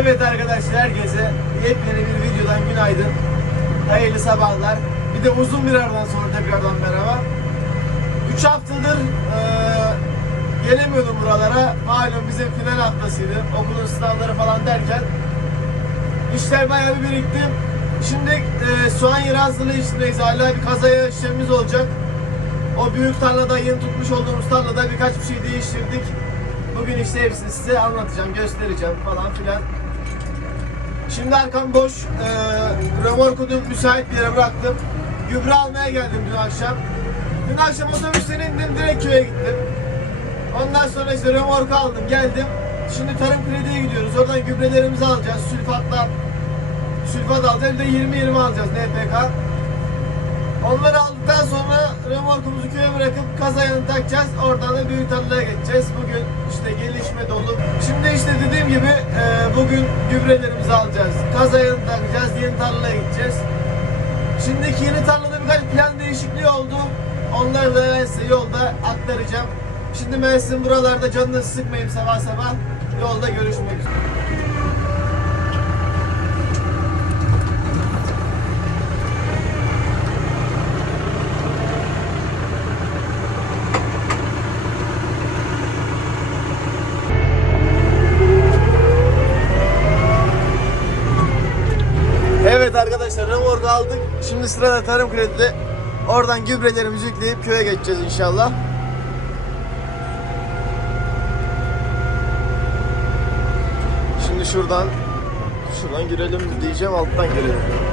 Evet arkadaşlar herkese yepyeni bir videodan günaydın. Hayırlı sabahlar. Bir de uzun bir aradan sonra tekrardan merhaba. 3 haftadır eee gelemiyordum buralara. Malum bizim final haftasıydı. Okulun sınavları falan derken işler bayağı bir birikti. Şimdi eee soğan yeri hazırlığı işindeyiz. Hala bir kazaya işlemimiz olacak. O büyük tarlada yeni tutmuş olduğumuz tarlada birkaç bir şey değiştirdik. Bugün işte hepsini size anlatacağım, göstereceğim falan filan. Şimdi arkam boş. Ee, römorku dün müsait bir yere bıraktım. Gübre almaya geldim dün akşam. Dün akşam otobüsten indim direkt köye gittim. Ondan sonra işte römorku aldım geldim. Şimdi tarım krediye gidiyoruz. Oradan gübrelerimizi alacağız. Sülfatla sülfat alacağız. Bir de 20-20 alacağız NPK. Onları aldıktan sonra remorkumuzu köye bırakıp kazayını takacağız. Oradan da büyük tarlaya geçeceğiz. Bugün işte gelişme dolu. Şimdi işte dediğim gibi e, bugün gübrelerimizi alacağız. Kazayını takacağız. Yeni tarlaya gideceğiz. Şimdiki yeni tarlada birkaç plan değişikliği oldu. Onları da size yolda aktaracağım. Şimdi ben sizin buralarda canınızı sıkmayayım sabah sabah. Yolda görüşmek üzere. Evet arkadaşlar remorku aldık. Şimdi sırada tarım kredide. Oradan gübrelerimizi yükleyip köye geçeceğiz inşallah. Şimdi şuradan şuradan girelim diyeceğim alttan girelim.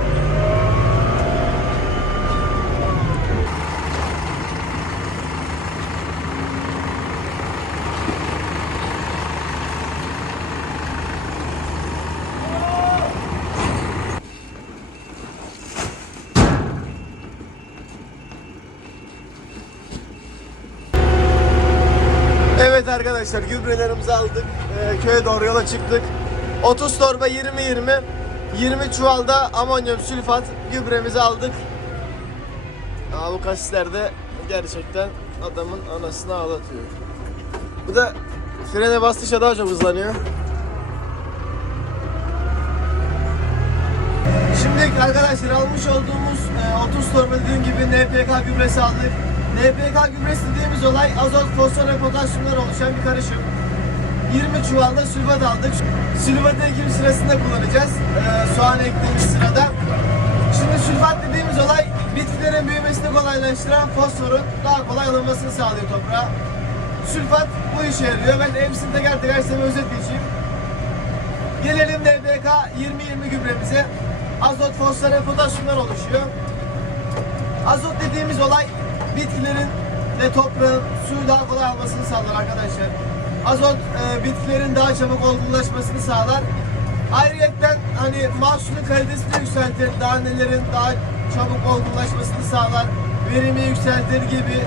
Evet arkadaşlar gübrelerimizi aldık. Ee, köye doğru yola çıktık. 30 torba 20-20 20 çuvalda amonyum sülfat gübremizi aldık. Aa, bu kasisler gerçekten adamın anasını ağlatıyor. Bu da frene bastıkça daha çok hızlanıyor. Şimdi arkadaşlar almış olduğumuz e, 30 torba dediğim gibi NPK gübresi aldık. NPK gübresi dediğimiz olay azot, fosfor ve potasyumdan oluşan bir karışım. 20 çuvalda sülfat aldık. Sülfatı ekim sırasında kullanacağız. E, soğan ektiğimiz sırada. Şimdi sülfat dediğimiz olay bitkilerin büyümesini kolaylaştıran fosforun daha kolay alınmasını sağlıyor toprağa. Sülfat bu işe yarıyor. Ben hepsini teker teker size özet. Gelelim NPK 20-20 gübremize. Azot, fosfor ve potasyumdan oluşuyor. Azot dediğimiz olay bitkilerin ve toprağın suyu daha kolay almasını sağlar arkadaşlar. Azot e, bitkilerin daha çabuk olgunlaşmasını sağlar. Ayrıyeten hani mahsulün kalitesini yükseltir, danelerin daha çabuk olgunlaşmasını sağlar, verimi yükseltir gibi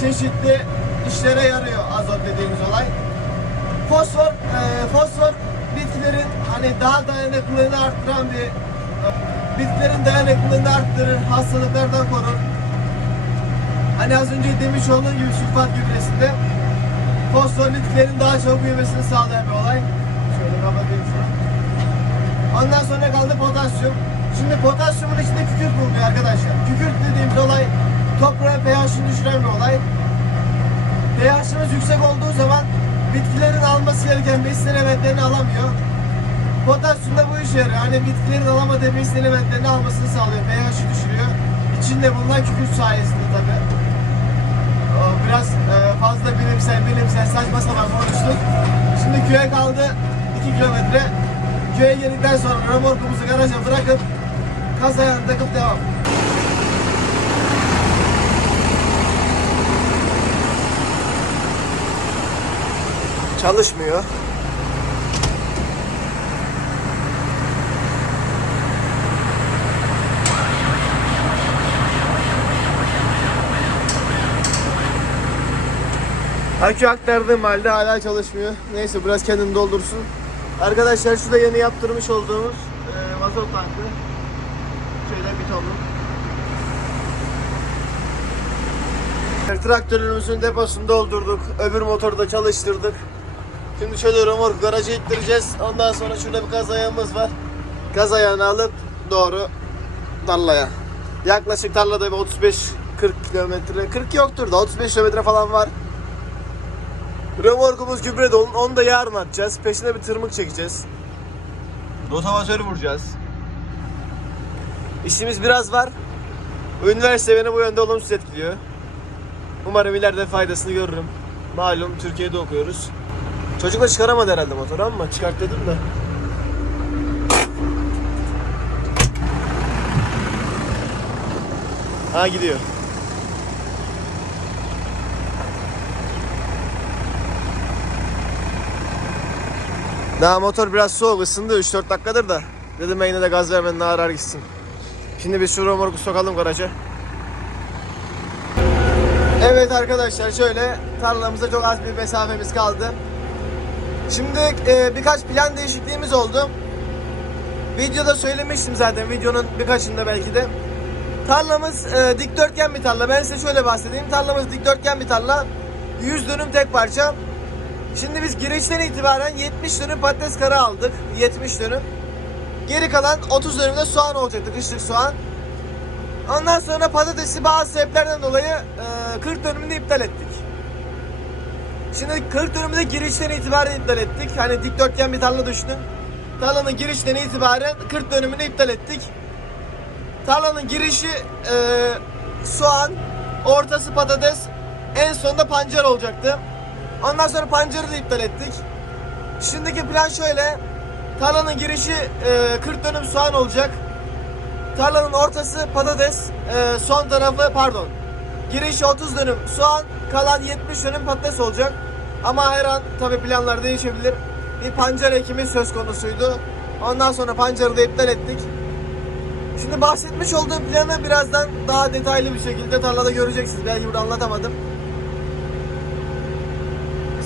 çeşitli işlere yarıyor azot dediğimiz olay. Fosfor, e, fosfor bitkilerin hani daha dayanıklılığını arttıran bir e, bitkilerin dayanıklılığını arttırır, hastalıklardan korur. Hani az önce demiş olduğum gibi sülfat gübresinde fosfor bitkilerin daha çabuk büyümesini sağlayan bir olay. Şöyle kapatayım şunu. Ondan sonra kaldı potasyum. Şimdi potasyumun içinde kükürt bulunuyor arkadaşlar. Kükürt dediğimiz olay toprağın pH'ini düşüren bir olay. pH'imiz yüksek olduğu zaman bitkilerin alması gereken besin elementlerini alamıyor. Potasyum da bu işe yarıyor. Hani bitkilerin alamadığı besin elementlerini almasını sağlıyor. pH'i düşürüyor. İçinde bulunan kükürt sayesinde tabi. Biraz e, fazla bilimsel bilimsel saçma sapan konuştuk. Şimdi köye kaldı 2 kilometre. Köye geldikten sonra remorkumuzu garaja bırakıp kazaya takıp devam. Çalışmıyor. Akü aktardığım halde hala çalışmıyor. Neyse biraz kendini doldursun. Arkadaşlar şurada yeni yaptırmış olduğumuz e, mazot tankı. Şöyle bir tonluk. Traktörümüzün deposunu doldurduk. Öbür motoru da çalıştırdık. Şimdi şöyle remork garajı ittireceğiz. Ondan sonra şurada bir gaz ayağımız var. Gaz ayağını alıp doğru tarlaya. Yaklaşık tarlada bir 35 40 kilometre 40 yoktur da 35 kilometre falan var. Remorkumuz gübre dolu. Onu da yarın atacağız. Peşine bir tırmık çekeceğiz. Rotavatörü vuracağız. İşimiz biraz var. Üniversite beni bu yönde olumsuz etkiliyor. Umarım ileride faydasını görürüm. Malum Türkiye'de okuyoruz. Çocukla çıkaramadı herhalde motoru ama çıkart dedim de. Ha gidiyor. Daha motor biraz soğuk ısındı 3-4 dakikadır da. Dedim ben yine de gaz vermeden arar gitsin. Şimdi biz şu romorku sokalım garaja. Evet arkadaşlar şöyle tarlamıza çok az bir mesafemiz kaldı. Şimdi e, birkaç plan değişikliğimiz oldu. Videoda söylemiştim zaten videonun birkaçında belki de. Tarlamız e, dikdörtgen bir tarla. Ben size şöyle bahsedeyim. Tarlamız dikdörtgen bir tarla. 100 dönüm tek parça. Şimdi biz girişten itibaren 70 dönüm patates karı aldık. 70 dönüm. Geri kalan 30 dönümde soğan olacaktı. Kışlık soğan. Ondan sonra patatesi bazı sebeplerden dolayı e, 40 dönümünü iptal ettik. Şimdi 40 dönümü de girişten itibaren iptal ettik. Hani dikdörtgen bir tarla düşünün. Tarlanın girişten itibaren 40 dönümünü iptal ettik. Tarlanın girişi e, soğan, ortası patates, en sonunda pancar olacaktı. Ondan sonra pancarı da iptal ettik. Şimdiki plan şöyle. Tarlanın girişi e, 40 dönüm soğan olacak. Tarlanın ortası patates, e, son tarafı pardon. Girişi 30 dönüm soğan, kalan 70 dönüm patates olacak. Ama her an tabi planlar değişebilir. Bir pancar ekimi söz konusuydu. Ondan sonra pancarı da iptal ettik. Şimdi bahsetmiş olduğum planı birazdan daha detaylı bir şekilde tarlada göreceksiniz. Belki burada anlatamadım.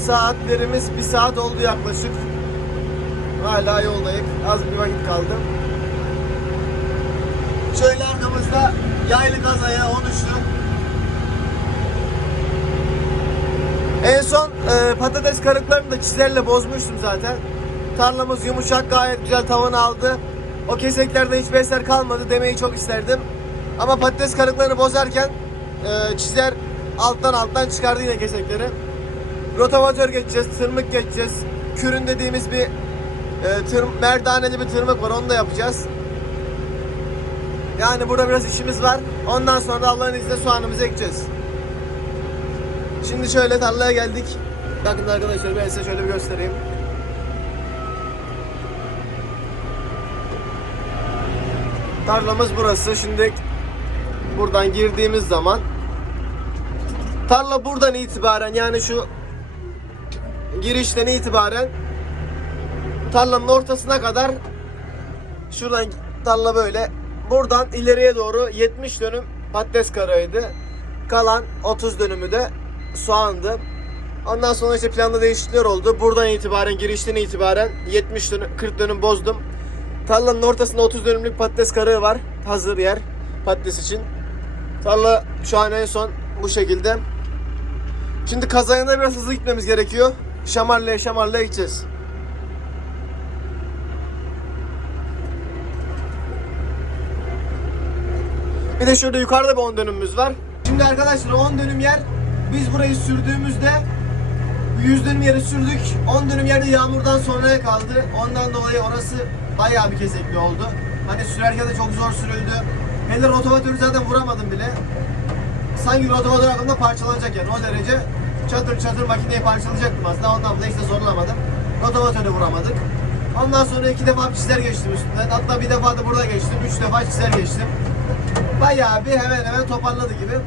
Saatlerimiz bir saat oldu yaklaşık. Hala yoldayız. Az bir vakit kaldı. Şöyle arkamızda yaylı kazaya 13'lü. En son e, patates karıklarını da çizerle bozmuştum zaten. Tarlamız yumuşak gayet güzel tavanı aldı. O keseklerde hiçbir eser kalmadı demeyi çok isterdim. Ama patates karıklarını bozarken e, çizer alttan alttan çıkardı yine kesekleri. Rotavatör geçeceğiz, tırmık geçeceğiz. Kürün dediğimiz bir e, tır, merdaneli bir tırmık var onu da yapacağız. Yani burada biraz işimiz var. Ondan sonra da Allah'ın izniyle soğanımızı ekeceğiz. Şimdi şöyle tarlaya geldik. Bakın arkadaşlar ben size şöyle bir göstereyim. Tarlamız burası. Şimdi buradan girdiğimiz zaman tarla buradan itibaren yani şu girişten itibaren tarlanın ortasına kadar şuradan tarla böyle buradan ileriye doğru 70 dönüm patates karaydı. Kalan 30 dönümü de soğandı. Ondan sonra işte planda değişiklikler oldu. Buradan itibaren girişten itibaren 70 dönüm 40 dönüm bozdum. Tarlanın ortasında 30 dönümlük patates karığı var. Hazır yer patates için. Tarla şu an en son bu şekilde. Şimdi kazayında biraz hızlı gitmemiz gerekiyor. Şamarlaya şamarlaya gideceğiz. Bir de şurada yukarıda bir 10 dönümümüz var. Şimdi arkadaşlar 10 dönüm yer biz burayı sürdüğümüzde 100 dönüm yeri sürdük. 10 dönüm yerde yağmurdan sonraya kaldı. Ondan dolayı orası bayağı bir kesekli oldu. Hani sürerken de çok zor sürüldü. Hele rotavatörü zaten vuramadım bile. Sanki rotavatör aklımda parçalanacak yani o derece çatır çatır makineyi parçalayacaktım aslında. Ondan da işte zorlamadım. Rotavatörü vuramadık. Ondan sonra iki defa çizer geçtim üstünden. Hatta bir defa da burada geçtim. Üç defa çizer geçtim. Bayağı bir hemen hemen toparladı gibi.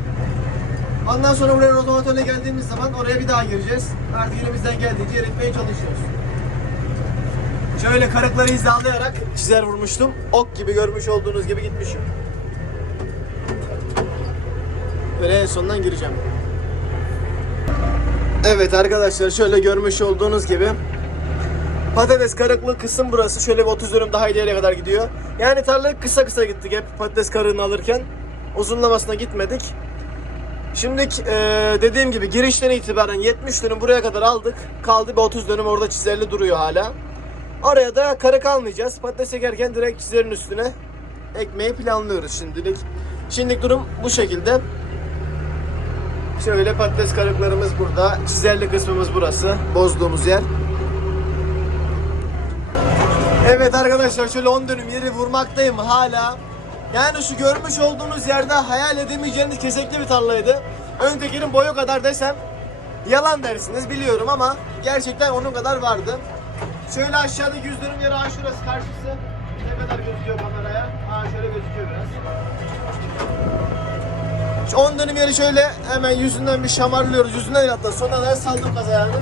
Ondan sonra buraya rotavatörle geldiğimiz zaman oraya bir daha gireceğiz. Artık elimizden geldiğince eritmeye çalışıyoruz. Şöyle karıkları hizalayarak çizer vurmuştum. Ok gibi görmüş olduğunuz gibi gitmişim. Böyle en sondan gireceğim. Evet arkadaşlar şöyle görmüş olduğunuz gibi Patates karıklı kısım burası. Şöyle bir 30 dönüm daha ileriye kadar gidiyor. Yani tarlayı kısa kısa gittik hep patates karığını alırken. Uzunlamasına gitmedik. Şimdi e, dediğim gibi girişten itibaren 70 dönüm buraya kadar aldık. Kaldı bir 30 dönüm orada çizerli duruyor hala. Oraya da karı kalmayacağız. Patates ekerken direkt çizerin üstüne ekmeği planlıyoruz şimdilik. Şimdilik durum bu şekilde. Şöyle patates karıklarımız burada. Çizerli kısmımız burası. Bozduğumuz yer. Evet arkadaşlar şöyle 10 dönüm yeri vurmaktayım hala. Yani şu görmüş olduğunuz yerde hayal edemeyeceğiniz kesekli bir tarlaydı. Ön tekerin boyu kadar desem yalan dersiniz biliyorum ama gerçekten onun kadar vardı. Şöyle aşağıda 100 dönüm yeri şurası karşısı. Ne kadar gözüküyor kameraya? Ha şöyle gözüküyor 10 dönüm yeri şöyle hemen yüzünden bir şamarlıyoruz. Yüzünden hatta sonuna kadar saldım kaz ayağını.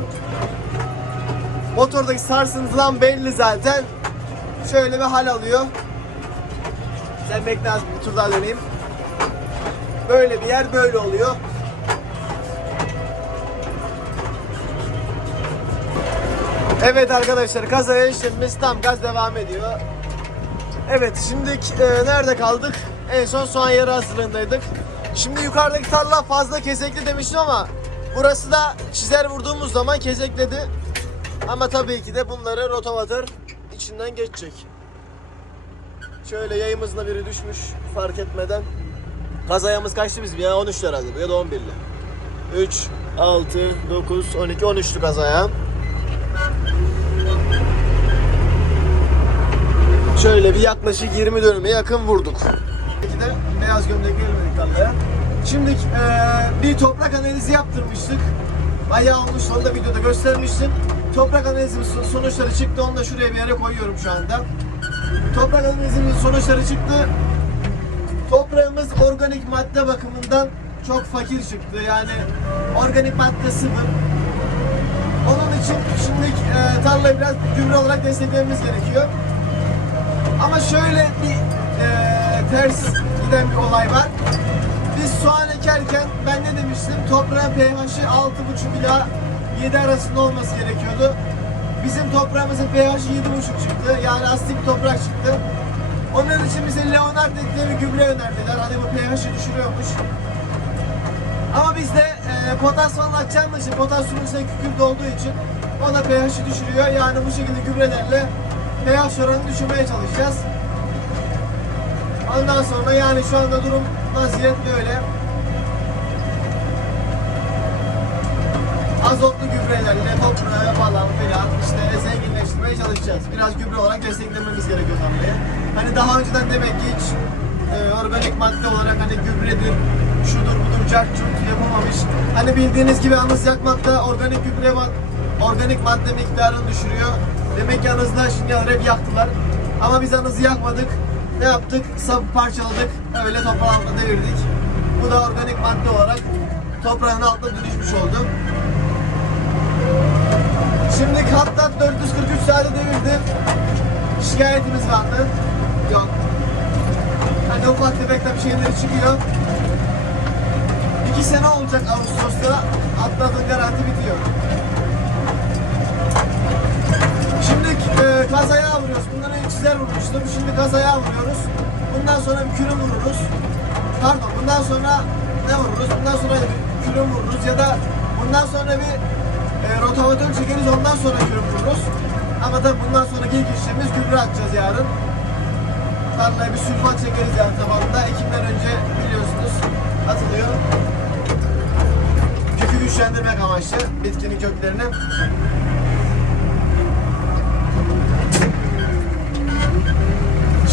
Motordaki sarsıntıdan belli zaten. Şöyle bir hal alıyor. Sen bekle az bir tur daha döneyim. Böyle bir yer böyle oluyor. Evet arkadaşlar kazaya işlemimiz tam gaz devam ediyor. Evet şimdi e, nerede kaldık? En son soğan yarı hazırlığındaydık. Şimdi yukarıdaki tarla fazla kesekli demiştim ama burası da çizer vurduğumuz zaman kesekledi. Ama tabii ki de bunları rotovatör içinden geçecek. Şöyle yayımızla biri düşmüş fark etmeden. Gaz ayağımız kaçtı bizim ya 13 herhalde bu ya da 11'li. 3, 6, 9, 12, 13'lü gaz ayağı. Şöyle bir yaklaşık 20 dönüme yakın vurduk. Peki de beyaz gömlek gelmedik tarlaya. Şimdi eee, bir toprak analizi yaptırmıştık. Bayağı olmuş onu da videoda göstermiştim. Toprak analizimizin sonuçları çıktı. Onu da şuraya bir yere koyuyorum şu anda. Toprak analizimizin sonuçları çıktı. Toprağımız organik madde bakımından çok fakir çıktı. Yani organik madde sıfır. Onun için şimdi eee tarlayı biraz gübre olarak desteklememiz gerekiyor. Ama şöyle bir eee, ters giden bir olay var. Biz soğan ekerken ben ne demiştim? Toprağın pH'i 6,5 ila 7 arasında olması gerekiyordu. Bizim toprağımızın pH'i 7,5 çıktı. Yani bir toprak çıktı. Onun için bize Leonard dedikleri gübre önerdiler. Hani bu pH'i düşürüyormuş. Ama biz de e, potas falan atacağımız için, potasyumun içinde kükürt olduğu için o da pH'i düşürüyor. Yani bu şekilde gübrelerle pH oranını düşürmeye çalışacağız. Ondan sonra yani şu anda durum vaziyet böyle. Azotlu gübrelerle toprağı falan filan işte zenginleştirmeye çalışacağız. Biraz gübre olarak desteklememiz gerekiyor tarlayı. Hani daha önceden demek ki hiç e, organik madde olarak hani gübredir, şudur budur, cart curt yapamamış. Hani bildiğiniz gibi anız yakmakta organik gübre mad- organik madde miktarını düşürüyor. Demek ki anızlar kadar hep yaktılar. Ama biz anızı yakmadık. Ne yaptık? Sapı parçaladık. Öyle toprağın altına devirdik. Bu da organik madde olarak toprağın altına düşmüş oldu. Şimdi katlat 443 saate devirdim. Şikayetimiz vardı. Yok. Hani ufak tefek tabii şeyleri çıkıyor. İki sene olacak Ağustos'ta. Atladığın garanti bitiyor. Şimdi e, gaz ayağı vuruyoruz. Önce çizer vurmuştum. Şimdi gaz ayağı vuruyoruz. Bundan sonra bir kürüm vururuz. Pardon bundan sonra ne vururuz? Bundan sonra bir kürüm vururuz ya da bundan sonra bir e, rotavatör çekeriz ondan sonra kürüm vururuz. Ama tabii bundan sonraki ilk işlemimiz gübre atacağız yarın. Tarlaya bir sülfat çekeriz yani tabanında. Ekimden önce biliyorsunuz atılıyor. Kökü güçlendirmek amaçlı bitkinin köklerini.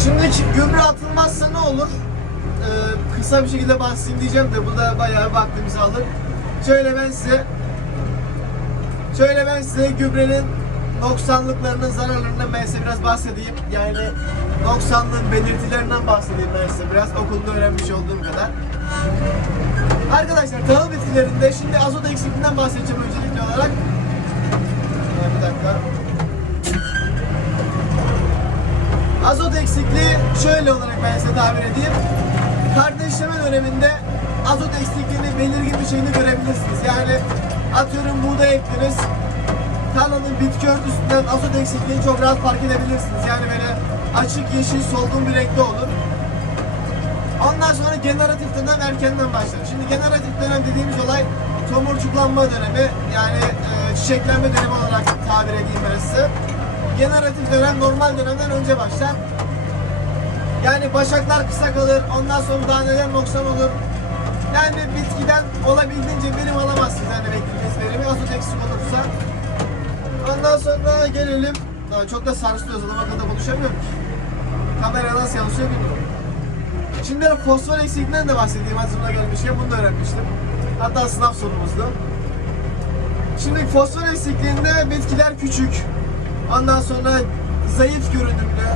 Şimdi gübre atılmazsa ne olur? Ee, kısa bir şekilde bahsedeyim diyeceğim de bu da bayağı vaktimizi alır. Şöyle ben size Şöyle ben size gübrenin noksanlıklarının, zararlarından ben size biraz bahsedeyim. Yani noksanlığın belirtilerinden bahsedeyim ben size biraz okulda öğrenmiş olduğum kadar. Arkadaşlar tahıl bitkilerinde şimdi azot eksikliğinden bahsedeceğim öncelikli olarak. Ee, Bir dakika. Azot eksikliği şöyle olarak ben size tabir edeyim. Kardeşleme döneminde azot eksikliğini belirgin bir şeyini görebilirsiniz. Yani atıyorum buğday ektiniz. Tarlanın bitki örtüsünden azot eksikliğini çok rahat fark edebilirsiniz. Yani böyle açık yeşil solgun bir renkte olur. Ondan sonra generatif dönem erkenden başlar. Şimdi generatif dönem dediğimiz olay tomurcuklanma dönemi yani e, çiçeklenme dönemi olarak tabir edeyim ben size. Generatif dönem normal dönemden önce başlar. Yani başaklar kısa kalır, ondan sonra daneler noksan olur. Yani bitkiden olabildiğince verim alamazsınız yani beklediğiniz verimi azot eksik olursa. Ondan sonra gelelim. Daha çok da sarsılıyoruz adam akılda konuşamıyorum. Kamera nasıl yansıyor bilmiyorum. Şimdi fosfor eksikliğinden de bahsedeyim hazırına gelmişken bunu da öğrenmiştim. Hatta sınav sorumuzdu. Şimdi fosfor eksikliğinde bitkiler küçük. Ondan sonra zayıf görünümlü,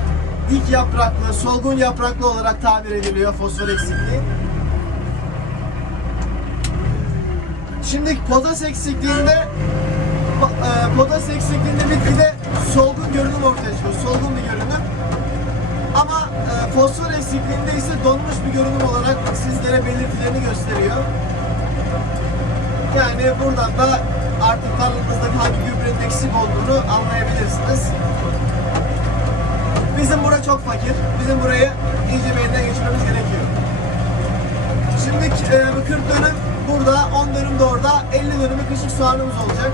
dik yapraklı, solgun yapraklı olarak tabir ediliyor fosfor eksikliği. Şimdi potas eksikliğinde e, potas eksikliğinde bitkide solgun görünüm ortaya çıkıyor. Solgun bir görünüm. Ama e, fosfor eksikliğinde ise donmuş bir görünüm olarak sizlere belirtilerini gösteriyor. Yani buradan da artık tarlanızdaki hangi gübrenin eksik olduğunu anlayabilirsiniz. Bizim bura çok fakir. Bizim burayı iyice beyinden geçirmemiz gerekiyor. Şimdi e, bu 40 dönüm burada, 10 dönüm de orada, 50 dönümü kışlık soğanımız olacak.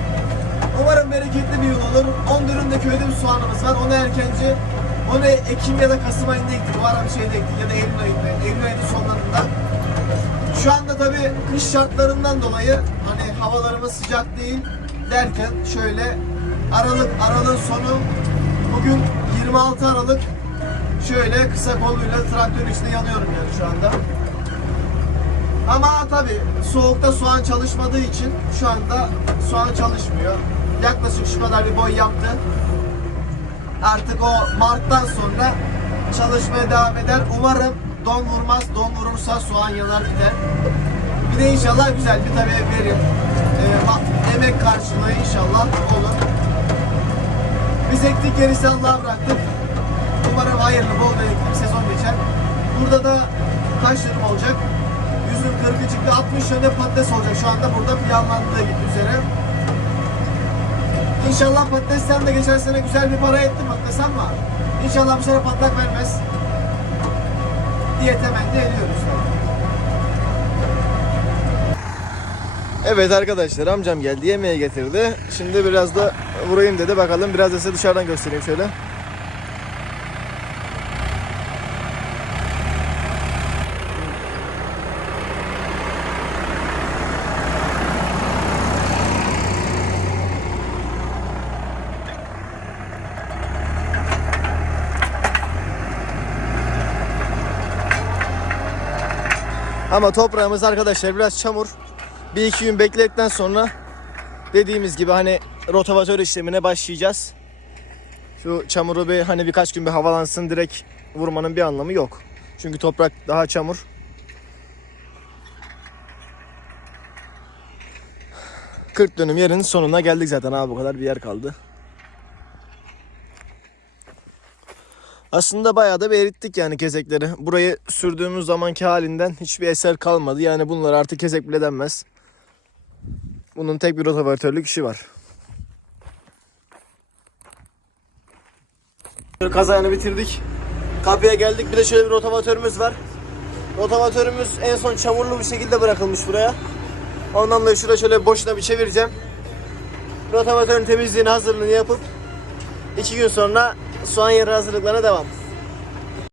Umarım bereketli bir yıl olur. 10 dönüm de köyde bir soğanımız var. Onu erkenci, onu Ekim ya da Kasım ayında ektik. Bu ara bir şeyde ektik ya da Eylül ayında, Eylül ayının sonlarında. Şu anda tabii kış şartlarından dolayı hani havalarımız sıcak değil derken şöyle Aralık, Aralık'ın sonu bugün 26 Aralık şöyle kısa kolluyla traktörün içinde yanıyorum yani şu anda. Ama tabii soğukta soğan çalışmadığı için şu anda soğan çalışmıyor. Yaklaşık şu kadar bir boy yaptı. Artık o Mart'tan sonra çalışmaya devam eder. Umarım don vurmaz. Don vurursa soğan yanar gider. Bir de inşallah güzel bir tabii verim. e, emek karşılığı inşallah olur. Biz ektik gerisi Allah'a bıraktık. Umarım hayırlı bol bereketli bir sezon geçer. Burada da kaç dönüm olacak? Yüzün 40'ı çıktı. 60 yönde patates olacak şu anda burada planlandığı üzere. İnşallah patatesten de geçen sene güzel bir para etti patates ama İnşallah bu sene patlak vermez diye temenni ediyoruz. Evet arkadaşlar amcam geldi yemeğe getirdi. Şimdi biraz da vurayım dedi bakalım biraz da size dışarıdan göstereyim şöyle. Ama toprağımız arkadaşlar biraz çamur. Bir iki gün bekledikten sonra dediğimiz gibi hani rotavatör işlemine başlayacağız. Şu çamuru bir hani birkaç gün bir havalansın direkt vurmanın bir anlamı yok. Çünkü toprak daha çamur. ...40 dönüm yerin sonuna geldik zaten abi bu kadar bir yer kaldı. Aslında bayağı da bir erittik yani kezekleri. Burayı sürdüğümüz zamanki halinden hiçbir eser kalmadı. Yani bunlar artık kezek bile denmez. Bunun tek bir rotavatörlük işi var. Kazayını bitirdik. Kapıya geldik. Bir de şöyle bir rotavatörümüz var. Rotavatörümüz en son çamurlu bir şekilde bırakılmış buraya. Ondan dolayı şurada şöyle boşuna bir çevireceğim. Rotavatörün temizliğini hazırlığını yapıp iki gün sonra soğan yeri hazırlıklarına devam.